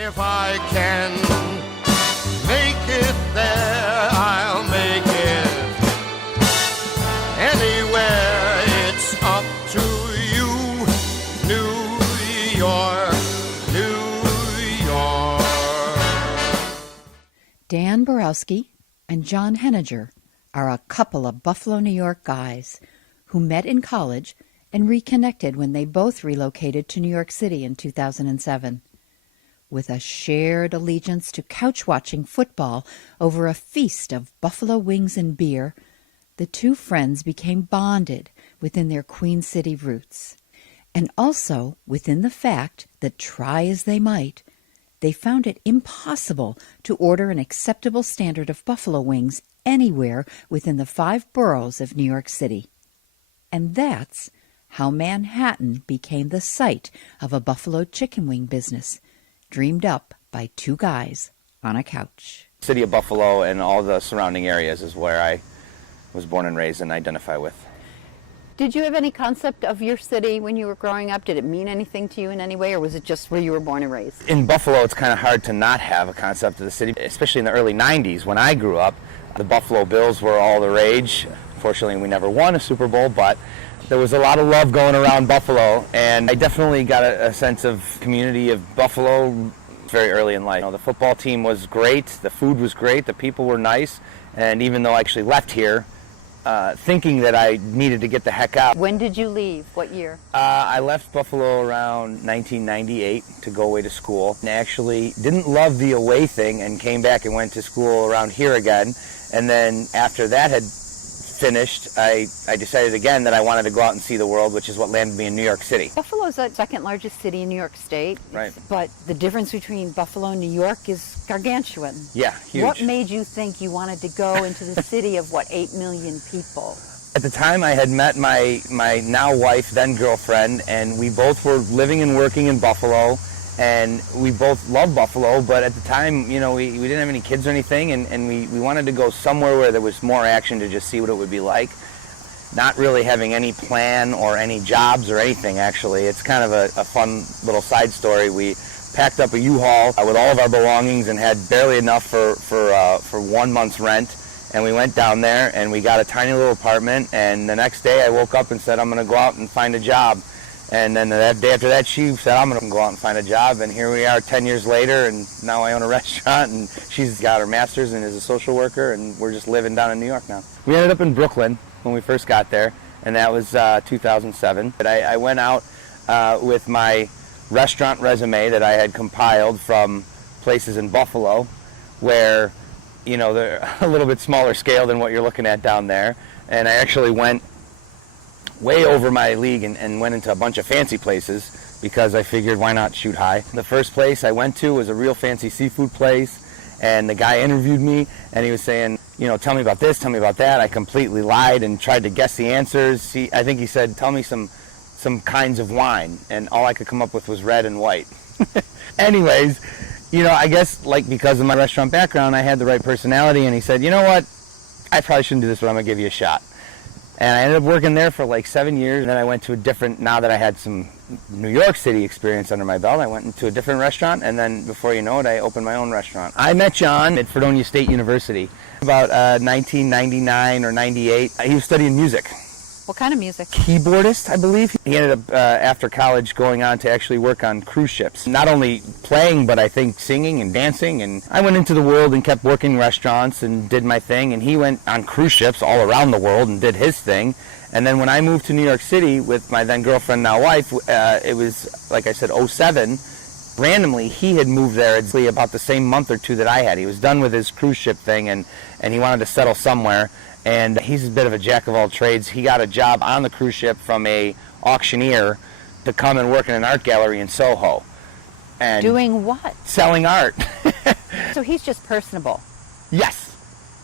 If I can make it there, I'll make it anywhere. It's up to you, New York, New York. Dan Borowski and John Henninger are a couple of Buffalo, New York guys who met in college and reconnected when they both relocated to New York City in 2007. With a shared allegiance to couch-watching football over a feast of buffalo wings and beer, the two friends became bonded within their Queen City roots, and also within the fact that, try as they might, they found it impossible to order an acceptable standard of buffalo wings anywhere within the 5 boroughs of New York City. And that's how Manhattan became the site of a buffalo chicken wing business, dreamed up by 2 guys on a couch. City of Buffalo and all the surrounding areas is where I was born and raised and identify with. Did you have any concept of your city when you were growing up? Did it mean anything to you in any way, or was it just where you were born and raised? In Buffalo, it's kind of hard to not have a concept of the city, especially in the early 90s when I grew up. The Buffalo Bills were all the rage. Fortunately, we never won a Super Bowl, but there was a lot of love going around Buffalo, and I definitely got a sense of community of Buffalo very early in life. You know, the football team was great, the food was great, the people were nice, and even though I actually left here thinking that I needed to get the heck out. When did you leave? What year? I left Buffalo around 1998 to go away to school, and actually didn't love the away thing and came back and went to school around here again, and then after that had finished, I decided again that I wanted to go out and see the world, which is what landed me in New York City. Buffalo is the second largest city in New York State. Right. But the difference between Buffalo and New York is gargantuan. Yeah, huge. What made you think you wanted to go into the city of, 8 million people? At the time, I had met my now wife, then girlfriend, and we both were living and working in Buffalo, and we both loved Buffalo, but at the time, you know, we didn't have any kids or anything, and we wanted to go somewhere where there was more action to just see what it would be like. Not really having any plan or any jobs or anything, actually. It's kind of a fun little side story. We packed up a U-Haul with all of our belongings and had barely enough for 1 month's rent, and we went down there and we got a tiny little apartment, and the next day I woke up and said, I'm going to go out and find a job. And then that day after that, she said, I'm going to go out and find a job. And here we are 10 years later, and now I own a restaurant, and she's got her master's and is a social worker, and we're just living down in New York now. We ended up in Brooklyn when we first got there, and that was 2007. But I went out with my restaurant resume that I had compiled from places in Buffalo where, you know, they're a little bit smaller scale than what you're looking at down there. And I actually went way over my league and went into a bunch of fancy places because I figured, why not shoot high? The first place I went to was a real fancy seafood place, and the guy interviewed me, and he was saying, you know, tell me about this, tell me about that. I completely lied and tried to guess the answers. I think he said, tell me some kinds of wine, and all I could come up with was red and white. Anyways, you know, I guess, like, because of my restaurant background, I had the right personality, and he said, you know what, I probably shouldn't do this, but I'm going to give you a shot. And I ended up working there for like 7 years, and then I went to a different, now that I had some New York City experience under my belt, I went into a different restaurant, and then before you know it, I opened my own restaurant. I met John at Fredonia State University about 1999 or 98. He was studying music. What kind of music? Keyboardist, I believe. He ended up, after college, going on to actually work on cruise ships. Not only playing, but I think singing and dancing. And I went into the world and kept working restaurants and did my thing. And he went on cruise ships all around the world and did his thing. And then when I moved to New York City with my then girlfriend, now wife, it was, like I said, 2007. Randomly, he had moved there about the same month or two that I had. He was done with his cruise ship thing, and he wanted to settle somewhere. And he's a bit of a jack of all trades. He got a job on the cruise ship from a auctioneer to come and work in an art gallery in Soho. And doing what? Selling art. So he's just personable. Yes.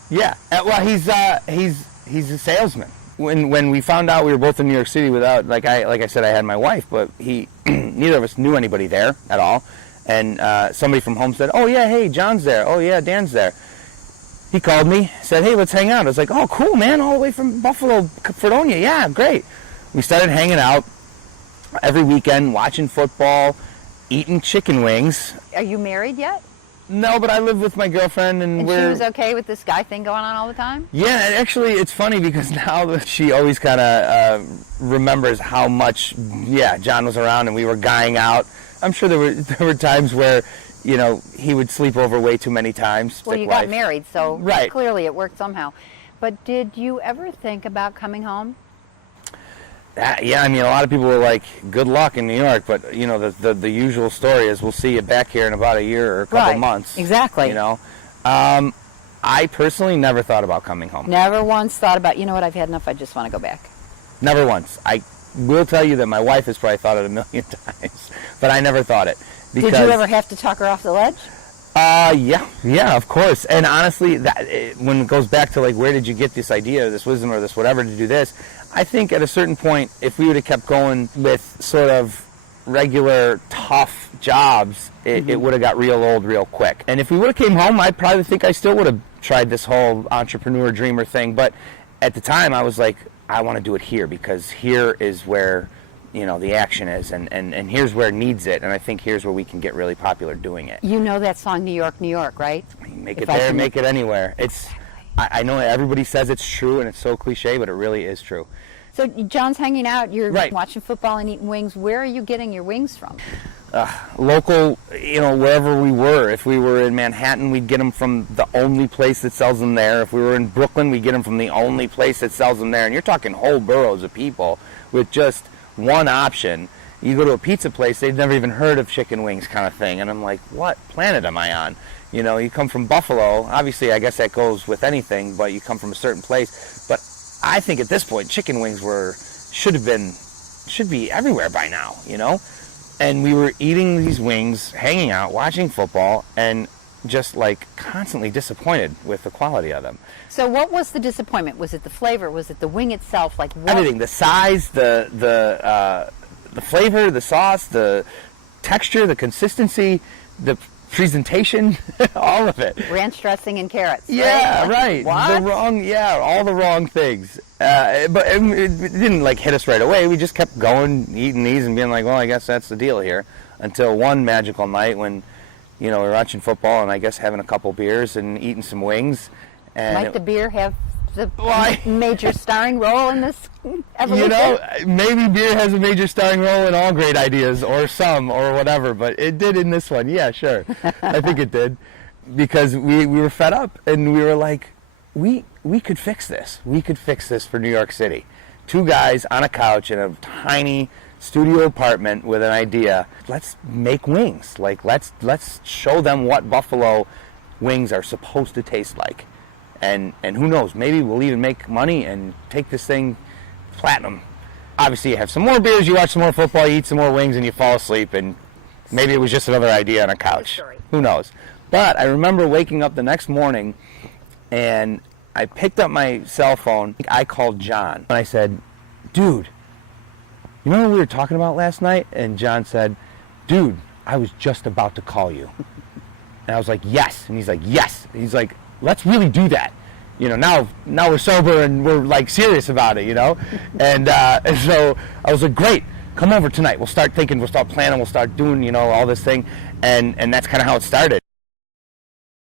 Yeah. Well, he's a salesman. When we found out we were both in New York City without, like I said, I had my wife, but neither of us knew anybody there at all. And somebody from home said, oh yeah, hey, John's there. Oh yeah, Dan's there. He called me, said, hey, let's hang out. I was like, oh, cool, man, all the way from Buffalo, Fredonia. Yeah, great. We started hanging out every weekend, watching football, eating chicken wings. Are you married yet? No, but I live with my girlfriend, and And we're... she was okay with this guy thing going on all the time? Yeah, and actually, it's funny because now that she always kind of remembers how much, John was around and we were guying out. I'm sure there were times where, he would sleep over way too many times. Well, you wife. got married, so Right. clearly it worked somehow. But did you ever think about coming home? Yeah, I mean, a lot of people were like, good luck in New York, but, the usual story is we'll see you back here in about a year or a couple months. Exactly. I personally never thought about coming home. Never once thought about, you know what, I've had enough, I just want to go back. Never once. I will tell you that my wife has probably thought it a million times, but I never thought it. Because, did you ever have to talk her off the ledge? Yeah, of course. And honestly, when it goes back to like, where did you get this idea, or this wisdom, or this whatever to do this? I think at a certain point, if we would have kept going with sort of regular tough jobs, it would have got real old real quick. And if we would have came home, I probably think I still would have tried this whole entrepreneur dreamer thing. But at the time, I was like, I want to do it here because here is where the action is, and here's where it needs it, and I think here's where we can get really popular doing it. You know that song, New York, New York, right? Make it there, make it anywhere. I know everybody says it's true, and it's so cliche, but it really is true. So John's hanging out, you're Right. watching football and eating wings. Where are you getting your wings from? Local, wherever we were. If we were in Manhattan, we'd get them from the only place that sells them there. If we were in Brooklyn, we'd get them from the only place that sells them there. And you're talking whole boroughs of people with just one option. You go to a pizza place, they've never even heard of chicken wings kind of thing. And I'm like, what planet am I on? You come from Buffalo. Obviously, I guess that goes with anything, but you come from a certain place. But I think at this point, chicken wings should be everywhere by now, And we were eating these wings, hanging out, watching football, and just like constantly disappointed with the quality of them. So what was the disappointment? Was it the flavor? Was it the wing itself? Like what? Everything, the size, the flavor, the sauce, the texture, the consistency, the presentation, all of it. Ranch dressing and carrots. Yeah, right. What? All the wrong things. But it didn't like hit us right away. We just kept going, eating these, and being like, well, I guess that's the deal here. Until one magical night when, we were watching football and I guess having a couple beers and eating some wings. And Might the beer have the major starring role in this evolution? Maybe beer has a major starring role in all great ideas, or some, or whatever, but it did in this one. Yeah, sure. I think it did. Because we were fed up, and we were like, we could fix this. We could fix this for New York City. Two guys on a couch in a tiny studio apartment with an idea. Let's make wings. Like, let's show them what Buffalo wings are supposed to taste like. And who knows, maybe we'll even make money and take this thing platinum. Obviously, you have some more beers, you watch some more football, you eat some more wings, and you fall asleep, and maybe it was just another idea on a couch. Who knows? But I remember waking up the next morning, and I picked up my cell phone. I called John, and I said, dude, you remember what we were talking about last night? And John said, dude, I was just about to call you. And I was like, yes. And he's like, yes. And he's like, let's really do that. Now we're sober and we're like serious about it, And so I was like, great, come over tonight. We'll start thinking, we'll start planning, we'll start doing, all this thing. And that's kind of how it started.